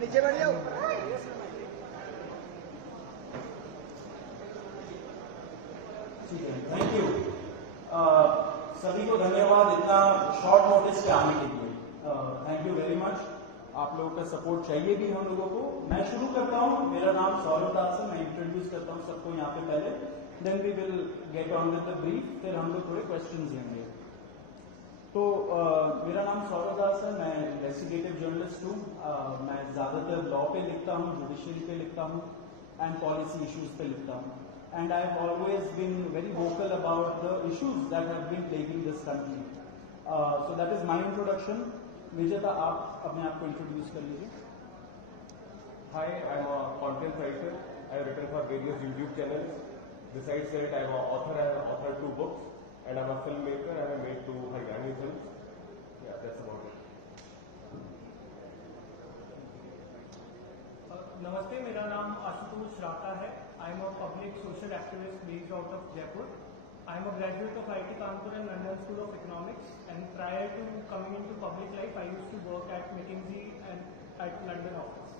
नीचे बैठ जाओ। ठीक है, थैंक यू। सभी को धन्यवाद इतना शॉर्ट नोटिस पे आने के लिए। Thank you very much. आप लोगों का सपोर्ट चाहिए भी हम लोगों को। मैं शुरू करता हूँ। मेरा नाम सौरभ दास है। मैं इंट्रोड्यूस करता हूँ सबको यहाँ पे पहले, then we will get on with the brief, फिर हम लोग थोड़े क्वेश्चंस लेंगे। तो मेरा नाम सौरभ दास है। मैं इन्वेस्टिगेटिव जर्नलिस्ट हूँ। मैं ज्यादातर लॉ पे लिखता हूँ, जुडिशरी पे लिखता हूँ एंड पॉलिसी इश्यूज पे लिखता हूँ। And I have always been very vocal about the issues that have been plaguing this country. So that is my introduction. Vijeta, आप अपने आप को इंट्रोड्यूस कर लीजिए। Hi, I'm a content writer. I have written for various YouTube channels. Besides that, I am an author. I have authored 2 books, and I'm a filmmaker. I have made 2 Haryani films. Yeah, that's about it. नमस्ते, मेरा नाम आशुतोष राठा है। I am a public social activist based out of Jaipur. I am a graduate of IIT Kanpur and London School of Economics, and prior to coming into public life, I used to work at McKinsey and at London office.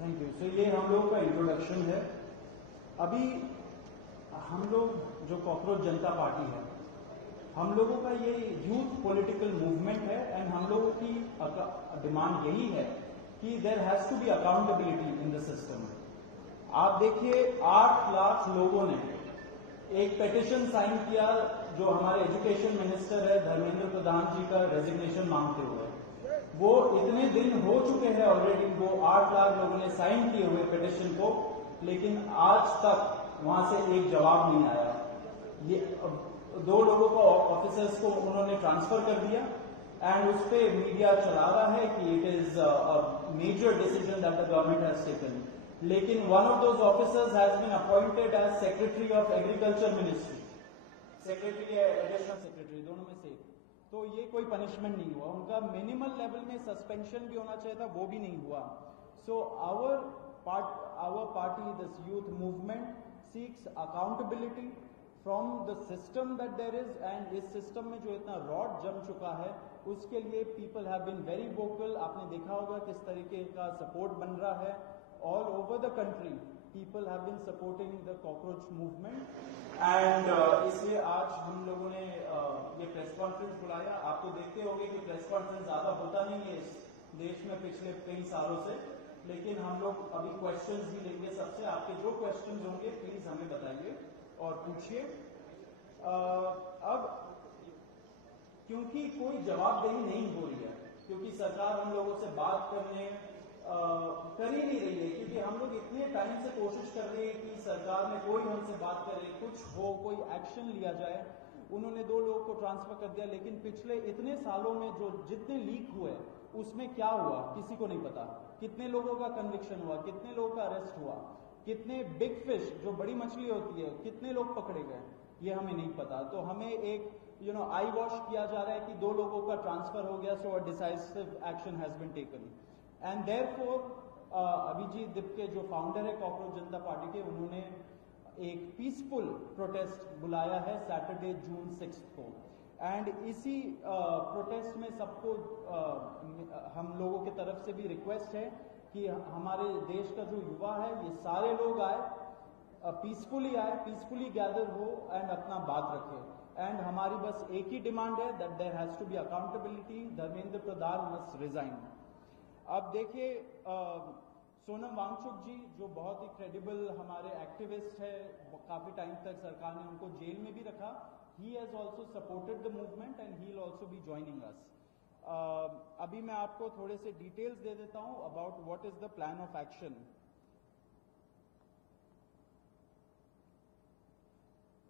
Thank you. So ये हम लोगों का introduction है। अभी हम लोग जो cockroach जनता party है, हम लोगों का ये यूथ पॉलिटिकल मूवमेंट है एंड हम लोगों की डिमांड यही है कि there has to be accountability in the system. आप देखिए 8 लाख लोगों ने एक पेटिशन साइन किया जो हमारे एजुकेशन मिनिस्टर है धर्मेंद्र प्रधान जी का रेजिग्नेशन मांगते हुए। वो इतने दिन हो चुके हैं ऑलरेडी, वो 8 लाख लोगों ने साइन किए हुए पेटिशन को, लेकिन आज तक वहां से एक जवाब नहीं आया। ये 2 लोगों को ऑफिसर्स को उन्होंने ट्रांसफर कर दिया एंड उस पर मीडिया चला रहा है कि it is a major decision that the government has taken. लेकिन one of those officers has been appointed as secretary of agriculture ministry, secretary या एडिशनल सेक्रेटरी, दोनों में से। तो ये कोई पनिशमेंट नहीं हुआ उनका। मिनिमल लेवल में सस्पेंशन भी होना चाहिए था, वो भी नहीं हुआ। So our party, this youth movement seeks accountability from the system that there is, and इस सिस्टम में जो इतना रॉड जम चुका है उसके लिए people have been very vocal. आपने देखा होगा किस तरीके का सपोर्ट बन रहा है all over the country. People have been supporting the cockroach movement and इसलिए आज हम लोगों ने ये प्रेस कॉन्फ्रेंस बुलाया। आप तो देखते होंगे कि प्रेस कॉन्फ्रेंस ज्यादा होता नहीं है इस देश में पिछले कई सालों से, लेकिन हम लोग अभी क्वेश्चंस भी लेंगे सबसे। आपके जो क्वेश्चंस होंगे प्लीज हमें बताइए और पूछिए। अब क्योंकि कोई जवाबदेही नहीं हो रही है, क्योंकि सरकार हम लोगों से बात करने कर ही नहीं रही है, क्योंकि हम लोग इतने टाइम से कोशिश कर रहे हैं कि सरकार में कोई हमसे बात करे, कुछ हो, कोई एक्शन लिया जाए। उन्होंने 2 लोगों को ट्रांसफर कर दिया, लेकिन पिछले इतने सालों में जो जितने लीक हुए उसमें क्या हुआ किसी को नहीं पता। कितने लोगों का कन्विक्शन हुआ, कितने लोगों का अरेस्ट हुआ, कितने बिग फिश जो बड़ी मछली होती है कितने लोग पकड़े गए, ये हमें नहीं पता। तो हमें एक आई वॉश किया जा रहा है कि 2 लोगों का ट्रांसफर हो गया, so a decisive action has been taken. And therefore Abhijit Dipke जो फाउंडर है कॉकरोच जनता पार्टी के, उन्होंने एक पीसफुल प्रोटेस्ट बुलाया है सैटरडे जून 6 को। एंड इसी प्रोटेस्ट में सबको हम लोगों की तरफ से भी रिक्वेस्ट है कि हमारे देश का जो युवा है ये सारे लोग आए, पीसफुली आए, पीसफुली गैदर हो एंड अपना बात रखे। एंड हमारी बस एक ही डिमांड है that there has to be accountability, Dharmendra Pradhan must resign. अब देखिए सोनम वांगचुक जी जो बहुत ही क्रेडिबल हमारे एक्टिविस्ट है, काफी टाइम तक सरकार ने उनको जेल में भी रखा। He has also supported the movement and he will also be joining us. अभी मैं आपको थोड़े से डिटेल्स दे देता हूं about what is the plan of action.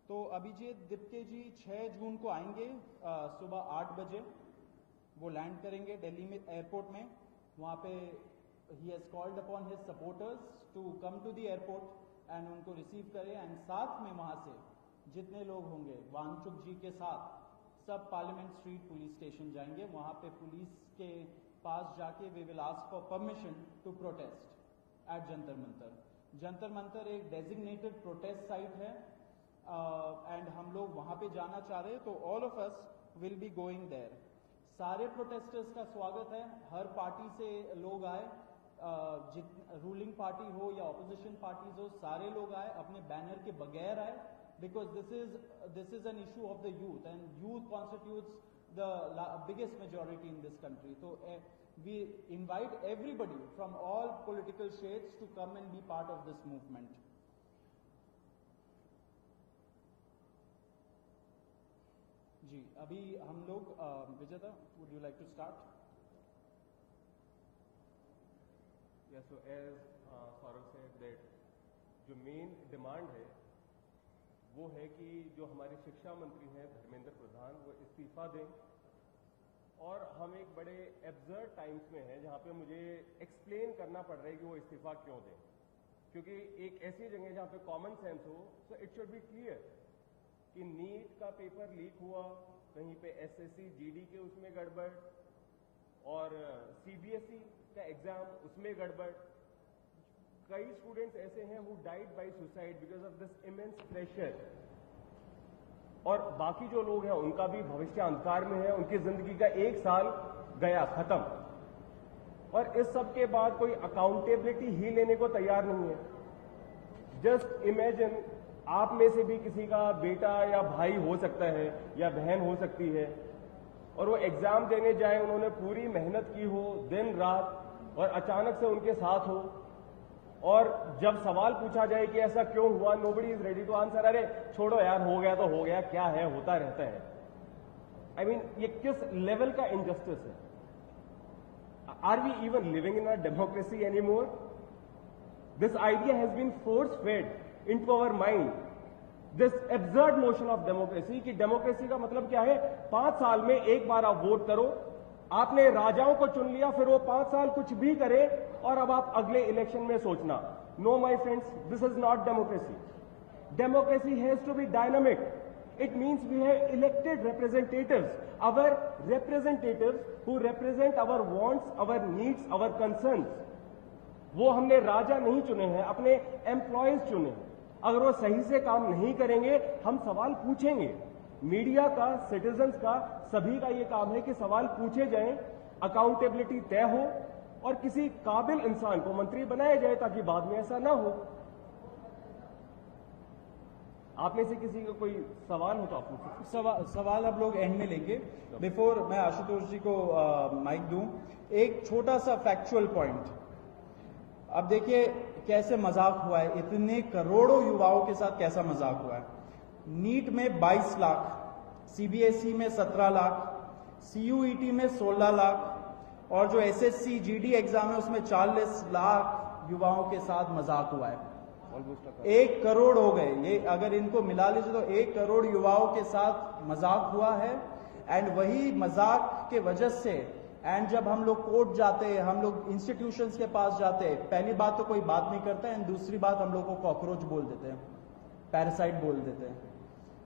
तो अभिजीत दिपके जी 6 जून को आएंगे सुबह 8 बजे। वो लैंड करेंगे दिल्ली में एयरपोर्ट में। वहाँ पे he has called upon his supporters to come to the airport and उनको रिसीव करें। एंड साथ में वहाँ से जितने लोग होंगे वांगचुक जी के साथ सब पार्लियामेंट स्ट्रीट पुलिस स्टेशन जाएंगे। वहाँ पे पुलिस के पास जाके we will ask for permission to protest at Jantar Mantar. Jantar Mantar एक डेजिग्नेटेड प्रोटेस्ट साइट है एंड हम लोग वहाँ पे जाना चाह रहे हैं, तो all of us will be going there. सारे प्रोटेस्टर्स का स्वागत है, हर पार्टी से लोग आए, रूलिंग पार्टी हो या ऑपोजिशन पार्टीज हो, सारे लोग आए, अपने बैनर के बगैर आए, because this is an issue of the youth and youth constitutes the biggest majority in this country. So we invite everybody from all political shades to come and be part of this movement. जी, अभी हम लोग विजेता, would you like to start? Yeah, so as Saurav said that जो main demand है वो है कि जो हमारे शिक्षा मंत्री हैं धर्मेंद्र प्रधान वो इस्तीफा दें, और हम एक बड़े एब्सर्ड टाइम्स में हैं जहां पे मुझे एक्सप्लेन करना पड़ रहा है कि वो इस्तीफा क्यों दें, क्योंकि एक ऐसी जगह जहां पे कॉमन सेंस हो, so it should be clear कि नीट का पेपर लीक हुआ, कहीं पे एसएससी जीडी के उसमें गड़बड़, और सीबीएसई का एग्जाम उसमें गड़बड़। कई स्टूडेंट्स ऐसे हैं who died by suicide because of this immense pressure, और बाकी जो लोग हैं उनका भी भविष्य अंधकार में है, उनकी जिंदगी का 1 साल गया खत्म, और इस सब के बाद कोई अकाउंटेबिलिटी ही लेने को तैयार नहीं है। जस्ट इमेजिन, आप में से भी किसी का बेटा या भाई हो सकता है या बहन हो सकती है, और वो एग्जाम देने जाए, उन्होंने पूरी मेहनत की हो दिन रात, और अचानक से उनके साथ हो, और जब सवाल पूछा जाए कि ऐसा क्यों हुआ, nobody is ready to answer, अरे छोड़ो यार, हो गया तो हो गया, क्या है, होता रहता है। आई मीन, ये किस लेवल का इनजस्टिस है? Are we even living in a democracy anymore? This idea has been force fed into our mind, this absurd notion of democracy, कि डेमोक्रेसी का मतलब क्या है, 5 साल में एक बार आप वोट करो, आपने राजाओं को चुन लिया, फिर वो 5 साल कुछ भी करे, और अब आप अगले इलेक्शन में सोचना। No my friends, this is not democracy. Democracy has to be dynamic. It means we have elected representatives, our representatives who represent our wants, our needs, our concerns. वो हमने राजा नहीं चुने हैं, अपने एम्प्लॉयज चुने हैं. अगर वो सही से काम नहीं करेंगे, हम सवाल पूछेंगे. मीडिया का, सिटीजन्स का, सभी का ये काम है कि सवाल पूछे जाएं, अकाउंटेबिलिटी तय हो, और किसी काबिल इंसान को मंत्री बनाया जाए ताकि बाद में ऐसा ना हो. आप में से किसी का कोई सवाल हो तो आप पूछिए. सवाल आप लोग एंड में लेंगे. बिफोर मैं आशुतोष जी को माइक दूं, एक छोटा सा फैक्चुअल पॉइंट. अब देखिए कैसे मजाक हुआ है, इतने करोड़ों युवाओं के साथ कैसा मजाक हुआ है. नीट में 22 लाख, सीबीएसई में 17 लाख, सीयूईटी में 16 लाख, और जो एसएससी जीडी एग्जाम है उसमें 40 लाख युवाओं के साथ मजाक हुआ है. 1 करोड़ हो गए ये, अगर इनको मिला लीजिए तो 1 करोड़ युवाओं के साथ मजाक हुआ है. एंड वही मजाक के वजह से, एंड जब हम लोग कोर्ट जाते हैं, हम लोग इंस्टीट्यूशंस के पास जाते हैं, पहली बात तो कोई बात नहीं करता है, एंड दूसरी बात हम लोग को कॉकरोच बोल देते हैं, पैरासाइट बोल देते हैं.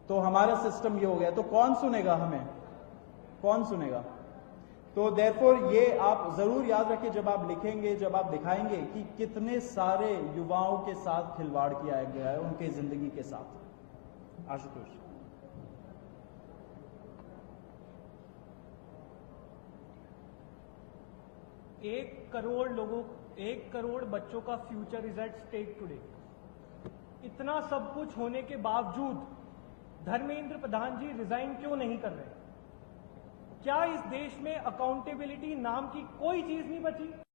तो हमारा सिस्टम ये हो गया. तो कौन सुनेगा हमें, कौन सुनेगा? तो देयरफॉर ये आप जरूर याद रखिए जब आप लिखेंगे, जब आप दिखाएंगे कि कितने सारे युवाओं के साथ खिलवाड़ किया गया है, उनके जिंदगी के साथ. आशुतोष. एक करोड़ बच्चों का future is at stake today. इतना सब कुछ होने के बावजूद धर्मेंद्र प्रधान जी रिजाइन क्यों नहीं कर रहे? क्या इस देश में अकाउंटेबिलिटी नाम की कोई चीज नहीं बची?